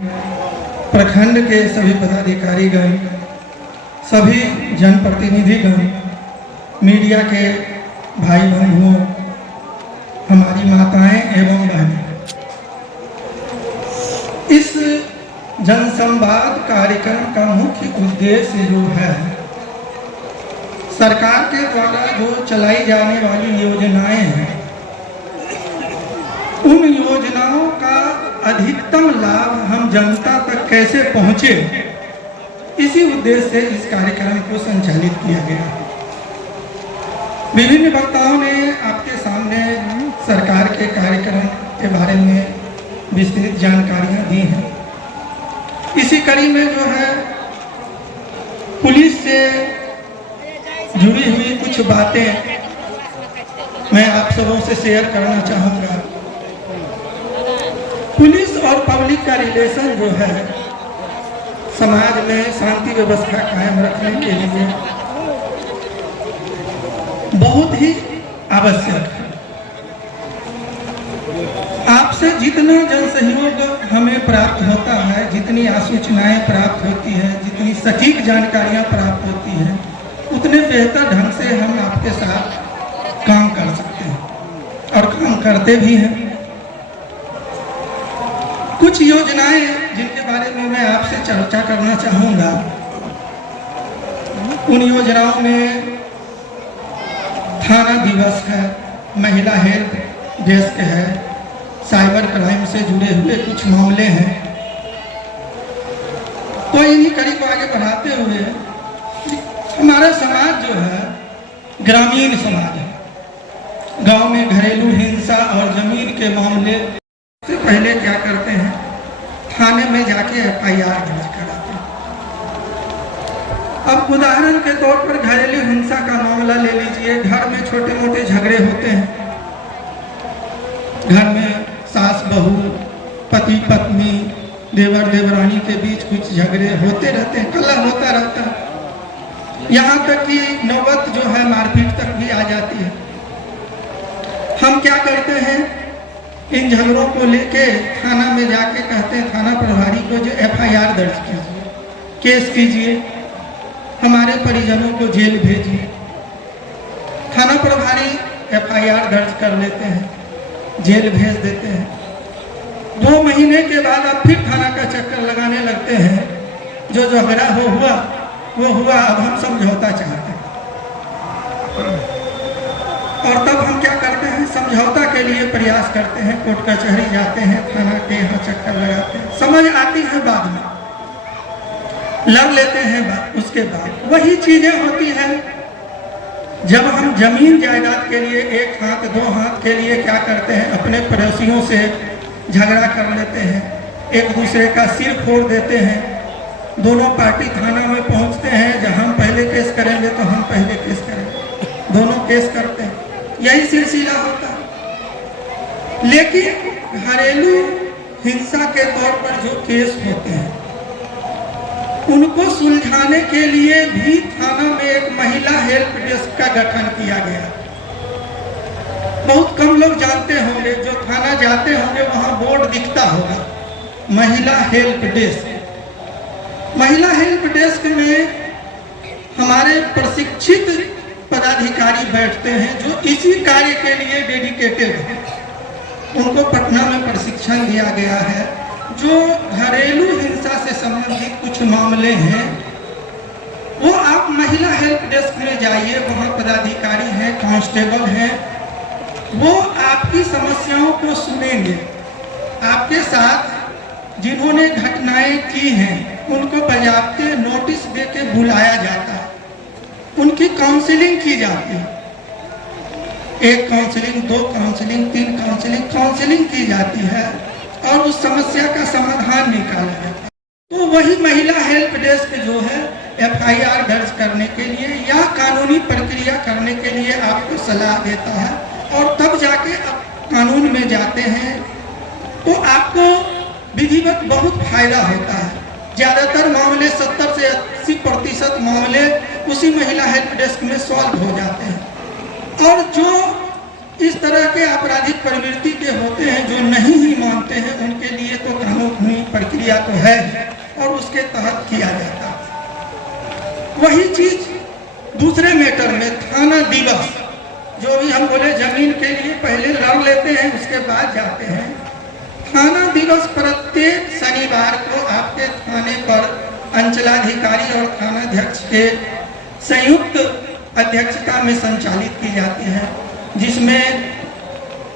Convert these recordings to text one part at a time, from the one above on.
प्रखंड के सभी पदाधिकारीगण, सभी जनप्रतिनिधिगण, मीडिया के भाई बंधुओं, हमारी माताएं एवं बहनें, इस जनसंवाद कार्यक्रम का मुख्य उद्देश्य जो है, सरकार के द्वारा जो चलाई जाने वाली योजनाएं हैं, उन योजनाओं का अधिकतम लाभ हम जनता तक कैसे पहुंचे, इसी उद्देश्य से इस कार्यक्रम को संचालित किया गया है। विभिन्न वक्ताओं ने आपके सामने सरकार के कार्यक्रम के बारे में विस्तृत जानकारियां दी हैं। इसी कड़ी में जो है पुलिस से जुड़ी हुई कुछ बातें मैं आप सबों से शेयर करना चाहूँगा। पुलिस और पब्लिक का रिलेशन जो है समाज में शांति व्यवस्था कायम रखने के लिए बहुत ही आवश्यक है। आपसे जितना जन सहयोग हमें प्राप्त होता है, जितनी आसूचनाएं प्राप्त होती है, जितनी सटीक जानकारियां प्राप्त होती हैं, उतने बेहतर ढंग से हम आपके साथ काम कर सकते हैं और काम करते भी हैं। कुछ योजनाएं जिनके बारे में मैं आपसे चर्चा करना चाहूँगा, उन योजनाओं में थाना दिवस है, महिला हेल्प डेस्क है, साइबर क्राइम से जुड़े हुए कुछ मामले हैं। तो इन्हीं कड़ी को आगे बढ़ाते हुए हमारा समाज जो है ग्रामीण समाज है। गांव में घरेलू हिंसा और जमीन के मामले से पहले क्या करते हैं, थाने में जाके FIR दर्ज कराते हैं। अब उदाहरण के तौर पर घरेलू हिंसा का मामला ले लीजिए। घर में छोटे मोटे झगड़े होते हैं, घर में सास बहू, पति पत्नी, देवर देवरानी के बीच कुछ झगड़े होते रहते हैं, कलह होता रहता है, यहाँ तक कि नौबत जो है मारपीट तक भी आ जाती है। हम क्या करते हैं, इन झगड़ों को लेके थाना में जाके कहते हैं थाना प्रभारी को जो FIR दर्ज कीजिए, केस कीजिए, हमारे परिजनों को जेल भेजिए। थाना प्रभारी FIR दर्ज कर लेते हैं, जेल भेज देते हैं। 2 महीने के बाद आप फिर थाना का चक्कर लगाने लगते हैं, जो झगड़ा हुआ वो हुआ, अब हम समझौता चाहते हैं। और तब हम क्या करते हैं, समझौता के लिए प्रयास करते हैं, कोर्ट कचहरी जाते हैं, थाना के यहाँ चक्कर लगाते हैं, समझ आती है बाद में, लड़ लेते हैं बात। उसके बाद वही चीजें होती हैं जब हम जमीन जायदाद के लिए 1 हाथ 2 हाथ के लिए क्या करते हैं, अपने पड़ोसियों से झगड़ा कर लेते हैं, एक दूसरे का सिर फोड़ देते हैं। दोनों पार्टी थाना में पहुंचते हैं, जब हम पहले केस करेंगे तो हम पहले केस करेंगे, दोनों केस करते हैं, यही सिलसिला होता है। लेकिन घरेलू हिंसा के तौर पर जो केस होते हैं, उनको सुलझाने के लिए भी थाना में एक महिला हेल्प डेस्क का गठन किया गया। बहुत कम लोग जानते होंगे, जो थाना जाते होंगे वहां बोर्ड दिखता होगा, महिला हेल्प डेस्क। महिला हेल्प डेस्क में हमारे प्रशिक्षित पदाधिकारी बैठते हैं जो इसी कार्य के लिए डेडिकेटेड हैं। उनको पटना में प्रशिक्षण दिया गया है। जो घरेलू हिंसा से संबंधित कुछ मामले हैं, वो आप महिला हेल्प डेस्क में जाइए, वहाँ पदाधिकारी हैं, कांस्टेबल हैं, वो आपकी समस्याओं को सुनेंगे। आपके साथ जिन्होंने घटनाएं की हैं, उनको बजाते नोटिस दे के बुलाया जाता है, उनकी काउंसलिंग की जाती है। 1 काउंसलिंग, 2 काउंसलिंग, 3 काउंसलिंग की जाती है और उस समस्या का समाधान निकाला जाता है। तो वही महिला हेल्प डेस्क जो है FIR दर्ज करने के लिए या कानूनी प्रक्रिया करने के लिए आपको सलाह देता है, और तब जाके आप कानून में जाते हैं तो आपको विधिवत बहुत फायदा होता है। ज़्यादातर मामले 70 से 80% मामले उसी महिला हेल्प डेस्क में सॉल्व हो जाते हैं। और जो इस तरह के आपराधिक प्रवृत्ति के होते हैं जो नहीं ही मानते हैं, उनके लिए तो कानूनी प्रक्रिया तो है और उसके तहत किया जाता है। वही चीज दूसरे मैटर में थाना दिवस, जो भी हम बोले जमीन के लिए पहले लड़ लेते हैं उसके बाद जाते हैं। थाना दिवस प्रत्येक शनिवार को आपके थाने पर अंचलाधिकारी और थानाध्यक्ष के संयुक्त अध्यक्षता में संचालित की जाती है, जिसमें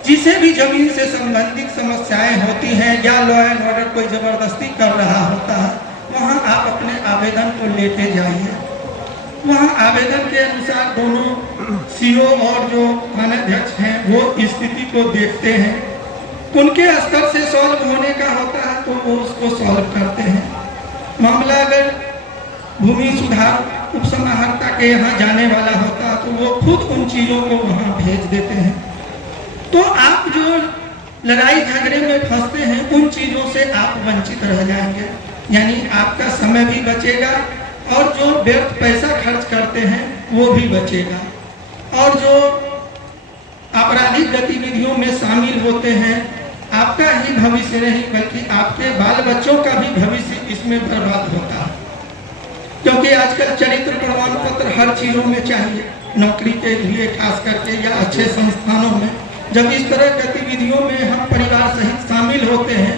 जिसे भी जमीन से संबंधित समस्याएं होती हैं या लॉ एंड ऑर्डर कोई जबरदस्ती कर रहा होता है, वहां आप अपने आवेदन को लेते जाइए। वहां आवेदन के अनुसार दोनों सीओ और जो थानाध्यक्ष हैं वो स्थिति को देखते हैं, उनके स्तर से सॉल्व होने का होता है तो वो उसको सॉल्व करते हैं। मामला अगर भूमि सुधार उपसमाहर्ता के यहाँ जाने वाला होता है तो वो खुद उन चीज़ों को वहाँ भेज देते हैं। तो आप जो लड़ाई झगड़े में फंसते हैं उन चीज़ों से आप वंचित रह जाएंगे, यानी आपका समय भी बचेगा और जो व्यर्थ पैसा खर्च करते हैं वो भी बचेगा। और जो आपराधिक गतिविधियों में शामिल होते हैं, आपका ही भविष्य नहीं बल्कि आपके बाल बच्चों का भी भविष्य इसमें बर्बाद होता है, क्योंकि आजकल चरित्र प्रमाण पत्र हर चीज़ों में चाहिए, नौकरी के लिए खास करके या अच्छे संस्थानों में। जब इस तरह गतिविधियों में हम परिवार सहित शामिल होते हैं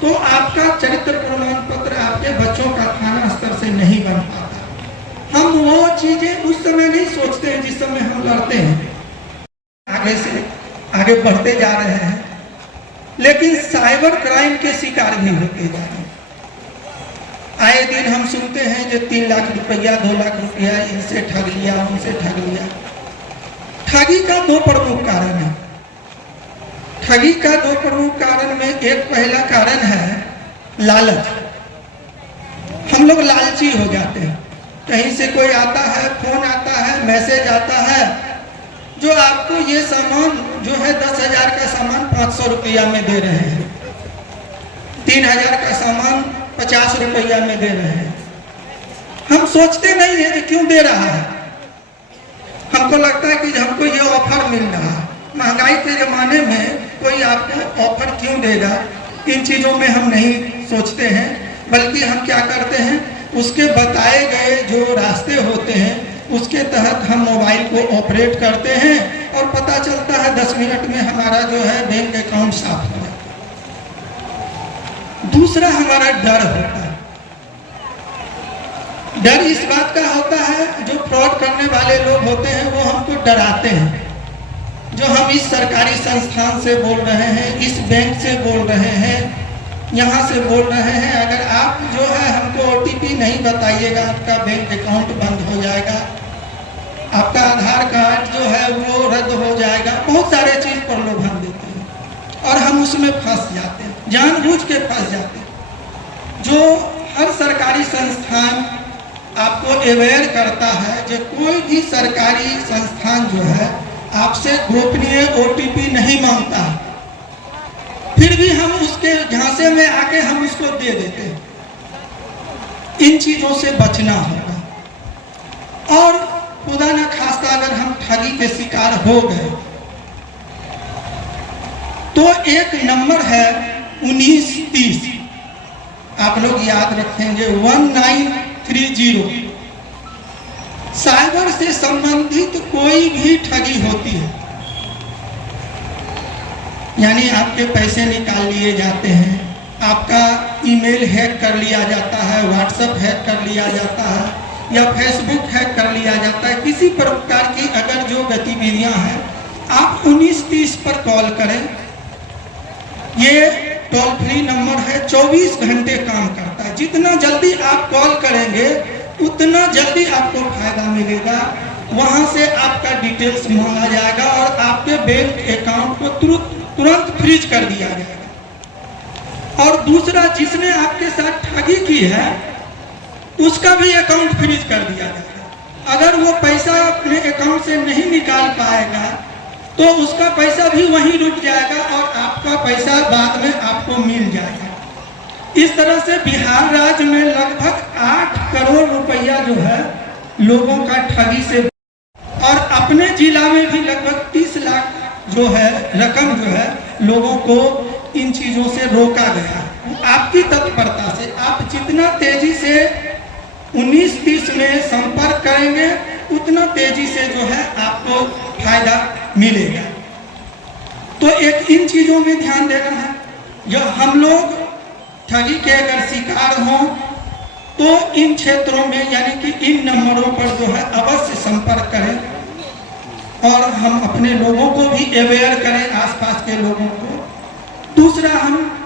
तो आपका चरित्र प्रमाण पत्र आपके बच्चों का थाना स्तर से नहीं बन पाता। हम वो चीजें उस समय नहीं सोचते हैं जिस समय हम लड़ते हैं, आगे से आगे बढ़ते जा रहे हैं, लेकिन साइबर क्राइम के शिकार भी होते जा रहे हैं। आए दिन हम सुनते हैं जो 3 लाख रुपया 2 लाख रुपया इनसे ठग लिया उनसे ठग लिया। ठगी का 2 प्रमुख कारण है। ठगी का 2 प्रमुख कारण में एक पहला कारण है लालच। हम लोग लालची हो जाते हैं, कहीं से कोई आता है, फोन आता है, मैसेज आता है, जो आपको ये सामान जो है 10,000 का सामान 500 रुपया में दे रहे हैं, 3,000 का सामान 50 रुपया में दे रहे हैं। हम सोचते नहीं है कि क्यों दे रहा है, हमको लगता है कि हमको ये ऑफर मिल रहा है। महंगाई के ज़माने में कोई आपको ऑफर क्यों देगा, इन चीज़ों में हम नहीं सोचते हैं, बल्कि हम क्या करते हैं, उसके बताए गए जो रास्ते होते हैं उसके तहत हम मोबाइल को ऑपरेट करते हैं और पता चलता है 10 मिनट में हमारा जो है बैंक अकाउंट साफ हो जाता है। दूसरा हमारा डर होता है। डर इस बात का होता है, जो फ्रॉड करने वाले लोग होते हैं वो हमको डराते हैं, जो हम इस सरकारी संस्थान से बोल रहे हैं, इस बैंक से बोल रहे हैं, यहाँ से बोल रहे हैं, अगर आप जो है हमको OTP नहीं बताइएगा आपका बैंक अकाउंट बंद हो जाएगा, आपका आधार कार्ड जो है वो रद्द हो जाएगा। बहुत सारे चीज़ पर लोभन देते हैं और हम उसमें फंस जाते हैं, जानबूझ के फंस जाते हैं। जो हर सरकारी संस्थान आपको अवेयर करता है, जो कोई भी सरकारी संस्थान जो है आपसे गोपनीय OTP नहीं मांगता, फिर भी हम उसके झांसे में आके हम उसको दे देते हैं। इन चीजों से बचना होगा। और खुदा न खास्ता अगर हम ठगी के शिकार हो गए तो एक नंबर है 1930, आप लोग याद रखेंगे, 1930। साइबर से संबंधित कोई भी ठगी होती है, यानी आपके पैसे निकाल लिए जाते हैं, आपका ईमेल हैक कर लिया जाता है, व्हाट्सएप हैक कर लिया जाता है, या फेसबुक हैक कर लिया जाता है, किसी प्रकार की अगर जो गतिविधियां हैं, आप 1930 पर कॉल करें। ये टोल फ्री नंबर है, 24 घंटे काम करता है। जितना जल्दी आप कॉल करेंगे उतना जल्दी आपको फायदा मिलेगा। वहां से आपका डिटेल्स मांगा जाएगा और आपके बैंक अकाउंट को तुरंत फ्रीज कर दिया जाएगा। और दूसरा, जिसने आपके साथ ठगी की है उसका भी अकाउंट फ्रीज कर दिया जाएगा। अगर वो पैसा अपने अकाउंट से नहीं निकाल पाएगा तो उसका पैसा भी वहीं रुक जाएगा और आपका पैसा बाद में आपको मिल जाएगा। इस तरह से बिहार राज्य में लगभग 8 करोड़ रुपया जो है लोगों का ठगी से, और अपने जिला में भी लगभग 30 लाख जो है रकम जो है लोगों को इन चीज़ों से रोका गया। आपकी तत्परता से आप जितना तेजी से 19-30 में संपर्क करेंगे उतना तेजी से जो है आपको फायदा मिलेगा। तो एक इन चीज़ों में ध्यान देना है। जब हम लोग ठगी के अगर शिकार हों तो इन क्षेत्रों में यानी कि इन नंबरों पर जो है अवश्य संपर्क करें और हम अपने लोगों को भी अवेयर करें, आसपास के लोगों को। दूसरा, हम